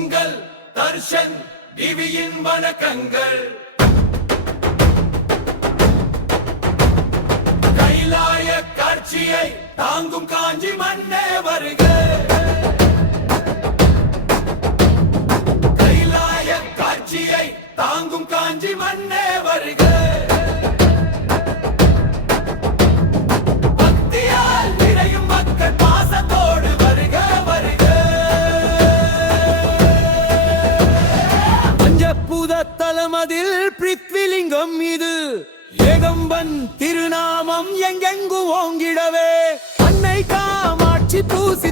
உங்கள் தர்ஷன் டிவியின் வணக்கங்கள். கைலாய காட்சியை தாங்கும் காஞ்சி மண்ணே வருக. கைலாய காட்சியை தாங்கும் காஞ்சி மண்ணே நமதில் பிரித்விலிங்கம் இது. ஏகம்பன் திருநாமம் எங்கெங்கு ஓங்கிடவே. அன்னை காமாட்சி பூசி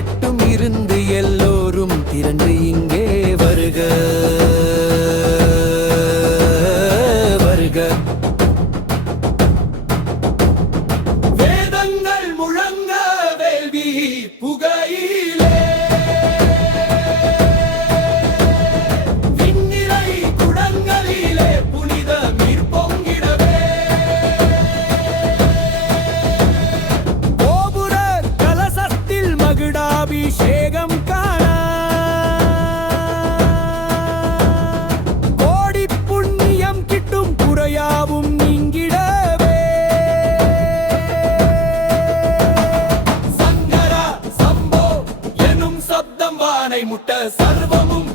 Esto பானை முட்ட சர்வமும்